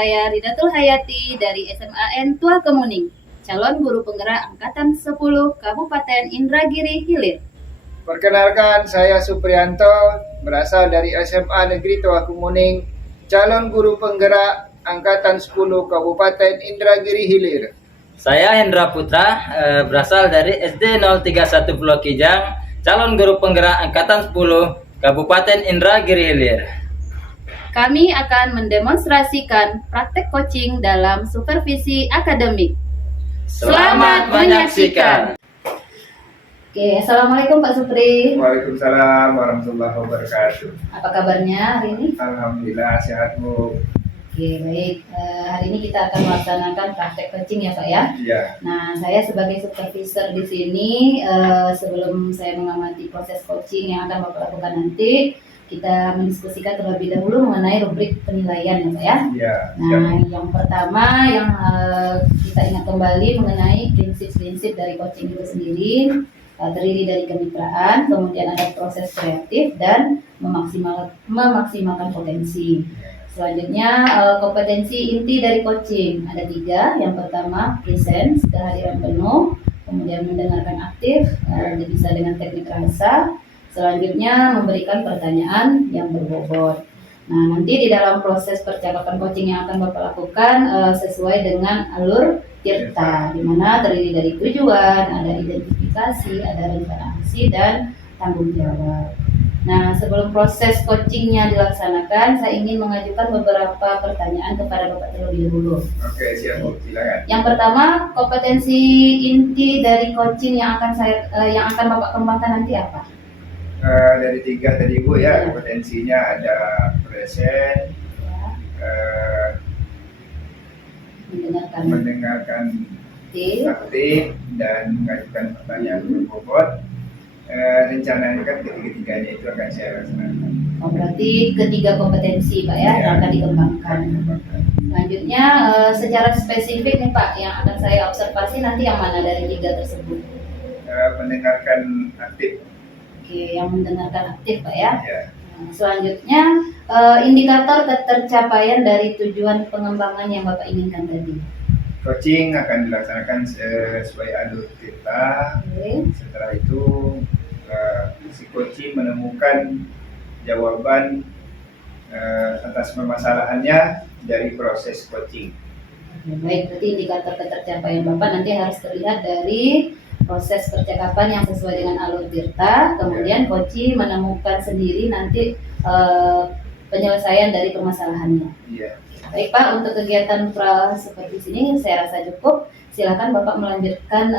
saya Ridatul Hayati dari SMAN Tua Kemuning, calon guru penggerak Angkatan 10 Kabupaten Indragiri Hilir. Perkenalkan, saya Supriyanto, berasal dari SMA Negeri Tua Kemuning, calon guru penggerak Angkatan 10 Kabupaten Indragiri Hilir. Saya Hendra Putra, berasal dari SD 031 Pulau Kijang, calon guru penggerak Angkatan 10 Kabupaten Indragiri Hilir. Kami akan mendemonstrasikan praktek coaching dalam supervisi akademik. Selamat menyaksikan. Oke, Assalamualaikum Pak Supri. Waalaikumsalam warahmatullahi wabarakatuh. Apa kabarnya hari ini? Alhamdulillah sehat, Bu. Oke, baik. Hari ini kita akan melaksanakan praktek coaching ya Pak ya. Iya. Nah, saya sebagai supervisor di sini, sebelum saya mengamati proses coaching yang akan Bapak lakukan nanti, kita mendiskusikan terlebih dahulu mengenai rubrik penilaian ya Pak ya. Iya. Nah, yang pertama yang kita ingat kembali mengenai prinsip-prinsip dari coaching itu sendiri, terdiri dari kemitraan, kemudian ada proses kreatif dan memaksimalkan potensi. Selanjutnya kompetensi inti dari coaching ada 3. Yang pertama presence, kehadiran penuh, kemudian mendengarkan aktif, bisa dengan teknik rasa. Selanjutnya memberikan pertanyaan yang berbobot. Nah, nanti di dalam proses percakapan coaching yang akan Bapak lakukan sesuai dengan alur tirta, di mana terdiri dari tujuan, ada identifikasi, ada rencana aksi dan tanggung jawab. Nah, sebelum proses coachingnya dilaksanakan, saya ingin mengajukan beberapa pertanyaan kepada Bapak terlebih dahulu. Oke, siap, Bu. Silakan. Yang pertama, kompetensi inti dari coaching yang akan Bapak kembangkan nanti apa? Dari 3 tadi, Bu, ya. Kompetensinya ada present, mendengarkan aktif dan mengajukan pertanyaan berbobot. Rencananya kan ketiga-tiganya itu akan saya laksanakan. Oh, berarti ketiga kompetensi Pak ya, yang akan dikembangkan. Selanjutnya secara spesifik nih Pak, yang akan saya observasi nanti yang mana dari 3 tersebut? Mendengarkan aktif. Oke, yang mendengarkan aktif Pak ya. Ya. Nah, selanjutnya indikator ketercapaian dari tujuan pengembangan yang Bapak inginkan tadi. Coaching akan dilaksanakan sesuai alur kita. Oke. Setelah itu si coaching menemukan jawaban atas permasalahannya dari proses coaching. Oke, baik, berarti indikator ketercapaian Bapak nanti harus terlihat dari proses percakapan yang sesuai dengan alur tirta, kemudian coaching menemukan sendiri nanti penyelesaian dari permasalahannya. Iya. Baik Pak, untuk kegiatan supervisi ini saya rasa cukup. Silakan Bapak melanjutkan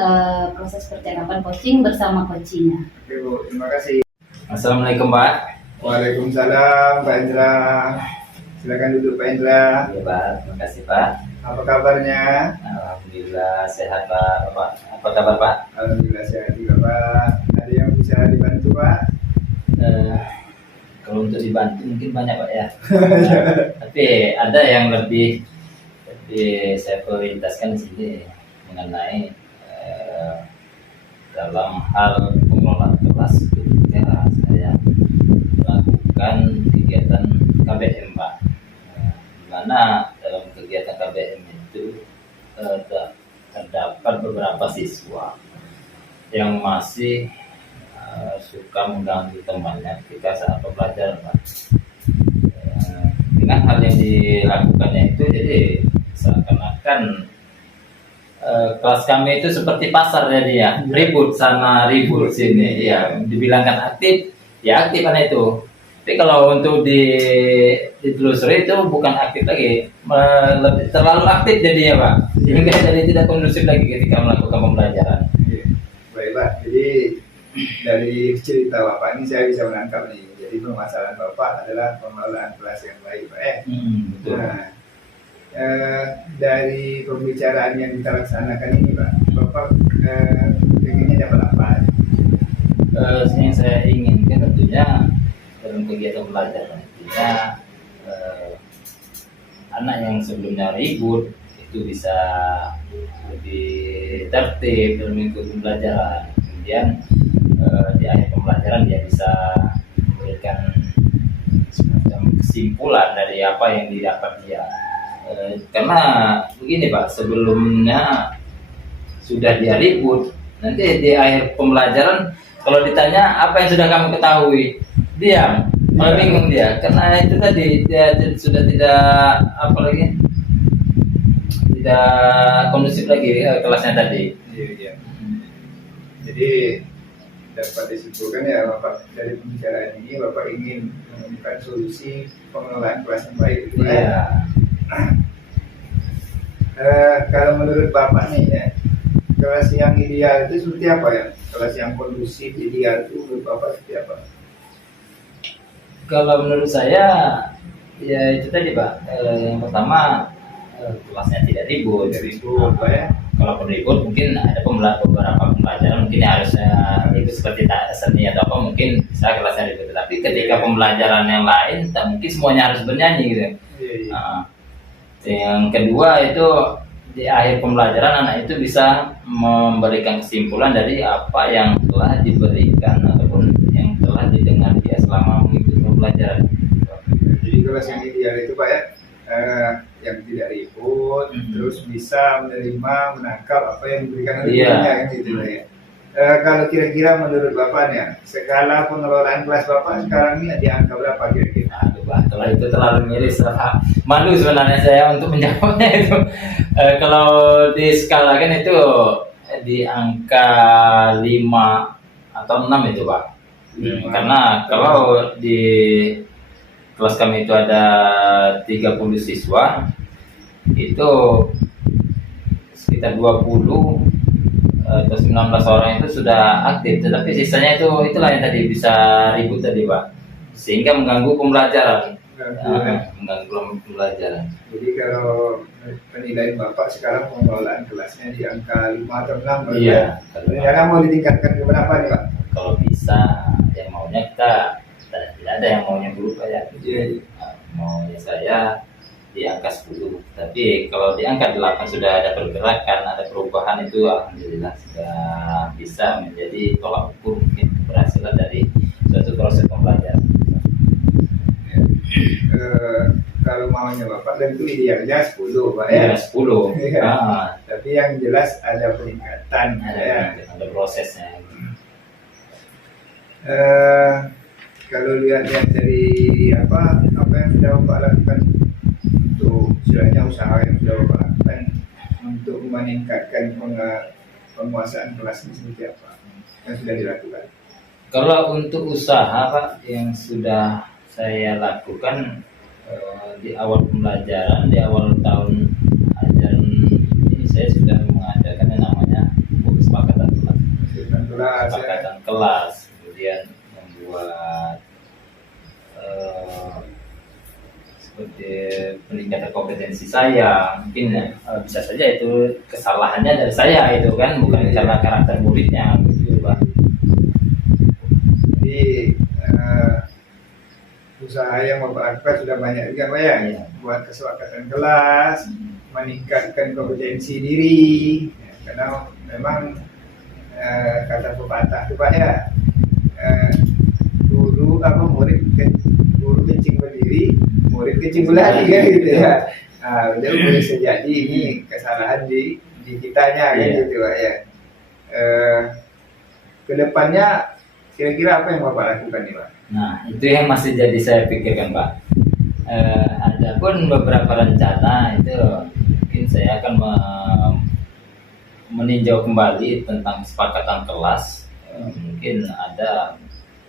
proses percakapan coaching bersama coachingnya. Oke, Bu, terima kasih. Assalamualaikum Pak. Waalaikumsalam, Pak Indra. Silakan duduk, Pak Indra. Iya Pak, terima kasih Pak. Apa kabarnya? Alhamdulillah sehat Pak. Apa kabar Pak? Alhamdulillah sehat juga, Pak. Ada yang bisa dibantu, Pak? Kalau untuk dibantu mungkin banyak Pak ya. Tapi ada yang lebih saya prioritaskan di sini mengenai dalam hal pengelolaan kelas ketika saya melakukan kegiatan KBM Pak. Di mana dalam kegiatan KBM itu terdapat beberapa siswa yang masih suka mengganggu temannya ketika saat pembelajaran Pak. Dengan hal yang dilakukannya itu jadi seakan-akan kelas kami itu seperti pasar jadi ya, ribut sana ribut sini ya, dibilangkan aktif ya aktif kan itu, tapi kalau untuk ditelusuri itu bukan aktif lagi, terlalu aktif jadinya Pak, jadi tidak kondusif lagi ketika melakukan pembelajaran. Baik Pak, jadi dari cerita Bapak ini saya bisa menangkap nih, jadi permasalahan Bapak adalah pengelolaan kelas yang baik Pak ya. Betul. Nah, dari pembicaraan yang kita laksanakan ini Pak, Bapak pengennya dapat apa? Yang saya inginkan tentunya dalam kegiatan pembelajaran tentunya anak yang sebelumnya ribut itu bisa lebih tertib dalam mengikuti pembelajaran. Kemudian di akhir pembelajaran dia bisa memberikan semacam kesimpulan dari apa yang didapat dia Karena begini Pak, sebelumnya sudah dia ribut, nanti di akhir pembelajaran kalau ditanya apa yang sudah kamu ketahui, diam, malah bingung dia, karena itu tadi dia sudah tidak apa lagi, tidak kondusif lagi kelasnya tadi. Iya. Jadi dapat disimpulkan ya Bapak, dari pembicaraan ini Bapak ingin menemukan solusi pengelolaan kelas yang baik. Iya. Kalau menurut Bapak nih ya, kelas yang ideal itu seperti apa ya? Kelas yang kondusif ideal itu menurut Bapak seperti apa? Kalau menurut saya ya itu tadi Pak, yang pertama kelasnya tidak ribut. Pak ya. Kalau ribut mungkin ada beberapa pembelajaran mungkin harusnya itu seperti seni atau apa, mungkin bisa kelasnya ribut. Tapi ketika pembelajaran yang lain tak mungkin semuanya harus bernyanyi gitu. Iya. Yang kedua itu di akhir pembelajaran anak itu bisa memberikan kesimpulan dari apa yang telah diberikan ataupun yang telah didengar dia selama mengikuti pembelajaran. Jadi kelas yang ideal itu Pak ya, yang tidak ribut, terus bisa menerima, menangkap apa yang diberikan oleh gurunya kan gitu ya. Kalau kira-kira menurut Bapak nih, skala pengelolaan kelas Bapak sekarang ini di angka berapa kira-kira? Aduh Pak, kalau itu terlalu miris, malu sebenarnya saya untuk menjawabnya itu. Kalau diskalakan itu di angka 5 atau 6 itu Pak. Karena kalau di kelas kami itu ada 30 siswa, itu sekitar 20 atau 19 orang itu sudah aktif, tetapi sisanya itulah yang tadi bisa ribut tadi Pak, sehingga mengganggu pembelajaran. Mengganggu pembelajaran. Jadi kalau penilaian Bapak sekarang pengelolaan kelasnya di angka 5 atau 6 Iya. Karena mau ditingkatkan ke berapa nih Pak? Kalau bisa, yang maunya kita tidak ada yang maunya buruk ya. Maunya saya di angka 10, tapi kalau di angka 8 sudah ada pergerakan, ada perubahan, itu alhamdulillah sudah bisa menjadi tolak ukur mungkin keberhasilan dari suatu proses pembelajaran. Kalau maunya Bapak tentu idealnya 10 Pak ya. Ya 10. Tapi yang jelas ada peningkatan Ada prosesnya. Kalau lihat dari apa yang sudah Bapak lakukan untuk istilahnya usaha yang sudah Bapak lakukan untuk meningkatkan penguasaan kelas ini seperti apa yang sudah dilakukan? Kalau untuk usaha Pak yang sudah saya lakukan di awal pembelajaran, di awal tahun ajaran ini saya sudah mengadakan yang namanya kesepakatan kelas, kemudian membuat seperti peningkatan kompetensi saya. Mungkin bisa saja itu kesalahannya dari saya itu kan, bukan karena karakter muridnya gitu Pak. Jadi usaha yang Bapak lakukan sudah banyak juga Pak ya, buat kesepakatan kelas, meningkatkan kompetensi diri, karena memang kata pepatah itu Pak ya, guru kencing berdiri, murid kencing berlari kan gitu ya. Nah, jadi boleh jadi ini kesalahan di kitanya kan gitu Pak ya. Kedepannya kira-kira apa yang Bapak lakukan nih Pak? Nah, itu yang masih jadi saya pikirkan Pak. Ada pun beberapa rencana itu mungkin saya akan meninjau kembali tentang kesepakatan kelas. Mungkin ada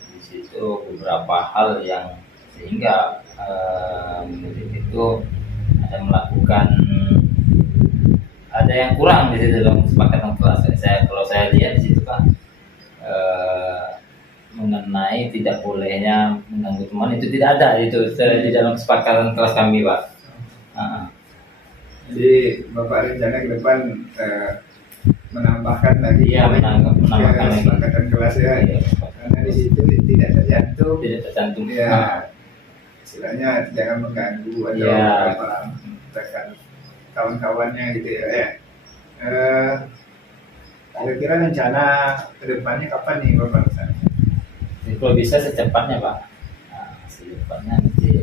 di situ beberapa hal yang sehingga murid itu ada melakukan, ada yang kurang di situ dalam kesepakatan kelas. Kalau saya lihat di situ Pak, mengenai tidak bolehnya mengganggu teman itu tidak ada itu di dalam kesepakatan kelas kami Pak. Jadi Bapak rencana ke depan menambahkan lagi menambahkan kesepakatan kelas ya, karena di situ tidak tercantum ya, istilahnya jangan mengganggu atau tekan kawan-kawannya gitu ya. Kira-kira rencana kedepannya kapan nih Bapak? Kalau bisa secepatnya Pak. Secepatnya nanti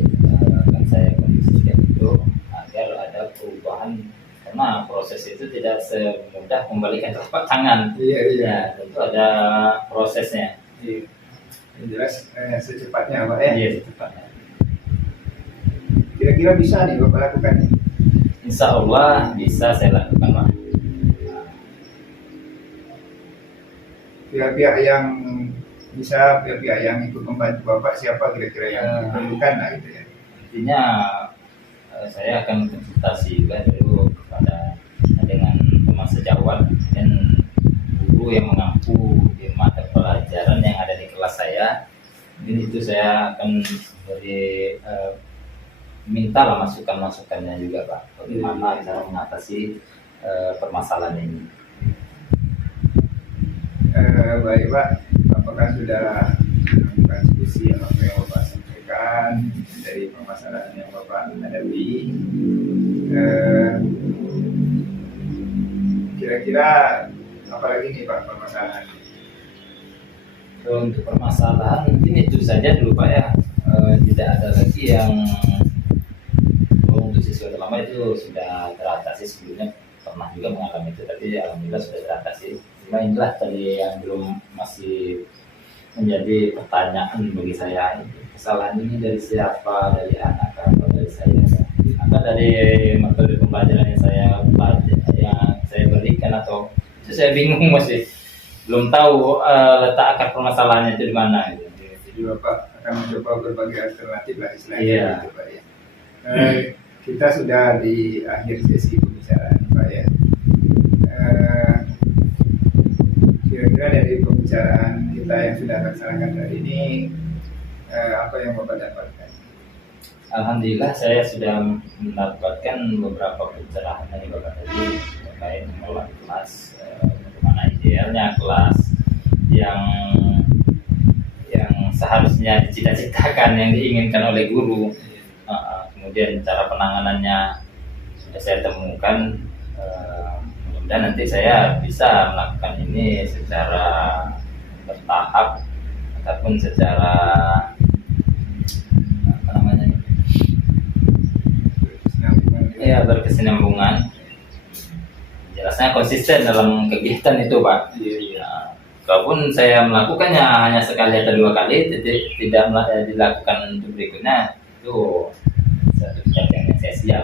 akan saya kondisikan itu agar ada permasalahan, karena proses itu tidak semudah membalikan telapak tangan. Iya, iya. Ya, tentu ada prosesnya. Iya. Yang jelas secepatnya Pak ya. Iya, secepatnya. Kira-kira bisa nih Bapak lakukan nih? Insya Allah bisa saya lakukan, Pak. Pihak-pihak yang bisa, pihak-pihak yang ikut membantu Bapak siapa kira-kira yang diperlukan lah gitu ya. Intinya saya akan konsultasi juga dulu kepada dengan teman sejawat dan guru yang mengampu di mata pelajaran yang ada di kelas saya. Ini itu saya akan beri minta lah masukan-masukannya juga Pak, bagaimana cara mengatasi permasalahan ini. Baik Pak, apakah sudah melakukan diskusi apa yang Bapak sampaikan dari permasalahan yang Bapak hadapi? Kira-kira apa lagi nih Pak permasalahan? Untuk permasalahan mungkin itu saja dulu Pak ya. Tidak ada lagi yang untuk siswa terlama itu sudah teratasi, sebelumnya pernah juga mengalami itu, tapi alhamdulillah sudah teratasi. Cuma inilah tadi yang belum masih menjadi pertanyaan bagi saya. Kesalahan ini dari siapa, dari anak atau dari saya? Maka dari metode pembelajaran yang saya berikan atau itu saya bingung, masih belum tahu letak akar permasalahannya itu di mana. Gitu. Jadi Bapak akan mencoba berbagai alternatif lah istilahnya. Iya. Gitu, Pak, ya. Kita sudah di akhir sesi pembicaraan Pak ya. Kira-kira dari pembicaraan kita yang sudah laksanakan hari ini, apa yang Bapak dapatkan? Alhamdulillah saya sudah mendapatkan beberapa pencerahan dari Bapak tadi terkait mengelola kelas, bagaimana idealnya kelas yang seharusnya dicita-citakan, yang diinginkan oleh guru. Kemudian cara penanganannya sudah saya temukan. Mudah-mudahan nanti saya bisa melakukan ini secara bertahap ataupun secara apa namanya ini? Ya, berkesinambungan. Jelasnya konsisten dalam kegiatan itu Pak. Kalaupun saya melakukannya hanya sekali atau dua kali, tidak dilakukan untuk berikutnya, itu satu kegiatan yang sia-sia.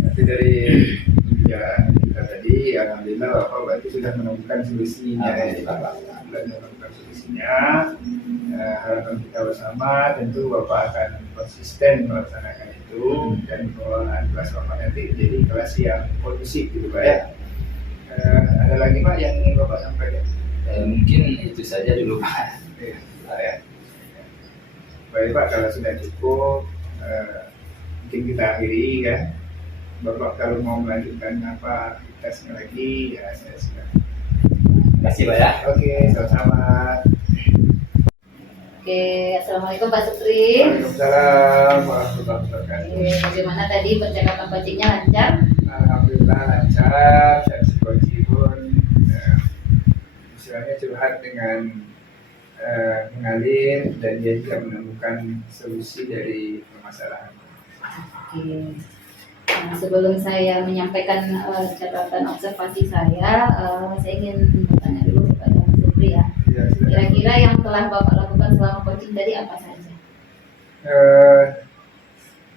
Nanti dari pembicaraan kita tadi, alhamdulillah Bapak berarti sudah menemukan solusinya. Sudah menemukan solusinya. Harapan kita bersama tentu Bapak akan konsisten melaksanakan itu dan pengelolaan kelas Bapak nanti menjadi kelas yang kondusif gitu Pak ya. Ada lagi Pak yang ingin Bapak sampaikan? Mungkin itu saja dulu Pak. Ya. Baik Pak, kalau sudah cukup, mungkin kita akhiri ya. Bapak kalau mau melanjutkan apa aktivitasnya lagi, ya saya sudah. Terima kasih Pak ya. Oke, sama-sama. Oke, assalamualaikum Pak Supri. Waalaikumsalam warahmatullahi wabarakatuh. Oke, bagaimana tadi percakapan coachingnya lancar? Alhamdulillah lancar, dan si coaching pun istilahnya curhat dengan mengalir, dan dia juga menemukan solusi dari permasalahan. Oke. Nah, sebelum saya menyampaikan catatan observasi saya ingin bertanya dulu kepada Pak Supri ya. Ya, sudah. Kira-kira yang telah Bapak lakukan selama coaching tadi apa saja?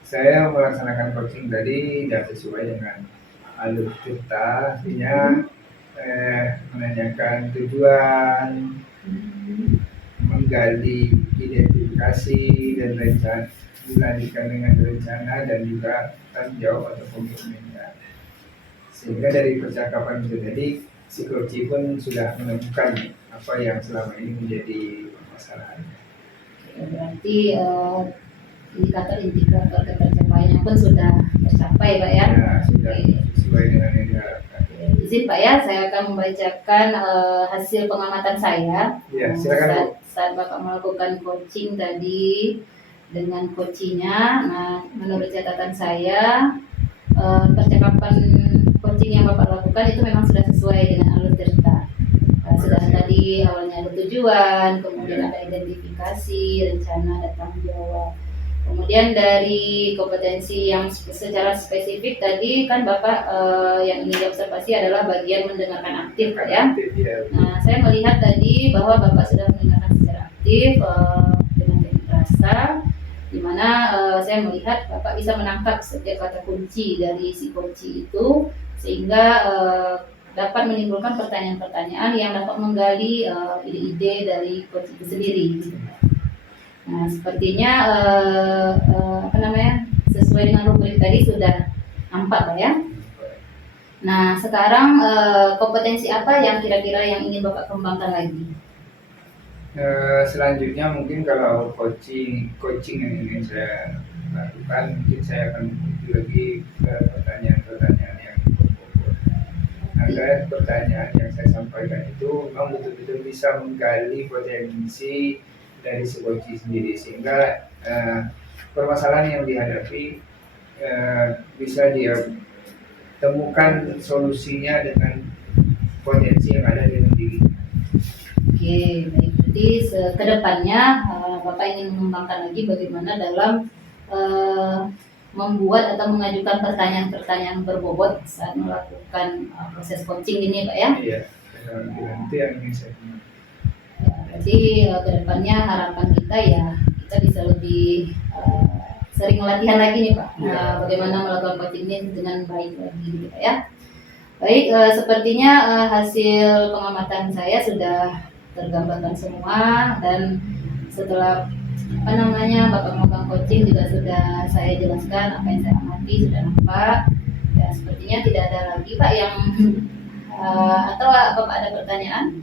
Saya melaksanakan coaching tadi dan sesuai dengan alur kita, artinya menanyakan tujuan, menggali identifikasi dan rencana, dilanjutkan dengan rencana dan juga tanggung jawab atau komitmennya. Sehingga dari percakapan itu tadi, si coach pun sudah menemukan apa yang selama ini menjadi permasalahan. Berarti indikator pencapaiannya pun sudah tercapai Pak ya? Ya, sudah sesuai dengan yang diharapkan. Izin Pak ya, saya akan membacakan hasil pengamatan saya. Ya, silakan Bu. Saat Bapak melakukan coaching tadi dengan coachingnya, nah menurut catatan saya percakapan coaching yang Bapak lakukan itu memang sudah sesuai dengan alur cerita. Sudah tadi awalnya ada tujuan, kemudian ada identifikasi, rencana, dan tanggung jawab. Kemudian dari kompetensi yang secara spesifik tadi kan Bapak yang ingin diobservasi adalah bagian mendengarkan aktif Pak ya. Nah, saya melihat tadi bahwa Bapak sudah mendengarkan secara aktif dengan teknik rasa, di mana saya melihat Bapak bisa menangkap setiap kata kunci dari si kunci itu, sehingga dapat menimbulkan pertanyaan-pertanyaan yang dapat menggali ide-ide dari kunci itu sendiri. Nah, sepertinya sesuai dengan rubrik tadi sudah nampak Pak ya. Nah, sekarang kompetensi apa yang kira-kira yang ingin Bapak kembangkan lagi? Selanjutnya mungkin kalau coaching yang ingin saya lakukan, mungkin saya akan menuju lagi ke pertanyaan-pertanyaan yang pokok. Agar pertanyaan yang saya sampaikan itu memang betul-betul bisa menggali potensi dari si coaching sendiri, sehingga permasalahan yang dihadapi bisa dia temukan solusinya dengan potensi yang ada dalam diri. Oke, baik. Jadi kedepannya Bapak ingin mengembangkan lagi bagaimana dalam membuat atau mengajukan pertanyaan-pertanyaan berbobot saat melakukan proses coaching ini Pak ya? Iya, itu yang ingin saya. Ya, berarti kedepannya harapan kita ya kita bisa lebih sering latihan lagi nih Pak. Bagaimana melakukan coaching ini dengan baik lagi gitu ya. Baik, sepertinya hasil pengamatan saya sudah tergambarkan semua, dan setelah Bapak melakukan coaching juga sudah saya jelaskan apa yang saya amati, sudah nampak. Ya, sepertinya tidak ada lagi Pak yang atau Bapak ada pertanyaan?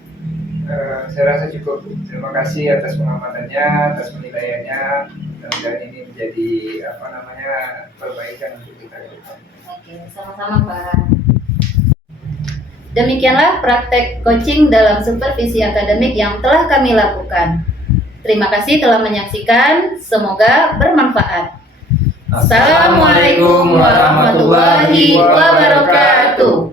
Saya rasa cukup. Terima kasih atas pengamatannya, atas penilaiannya. Dan ini menjadi perbaikan untuk kita. Oke, sama-sama Pak. Demikianlah praktek coaching dalam supervisi akademik yang telah kami lakukan. Terima kasih telah menyaksikan, semoga bermanfaat. Assalamualaikum warahmatullahi wabarakatuh.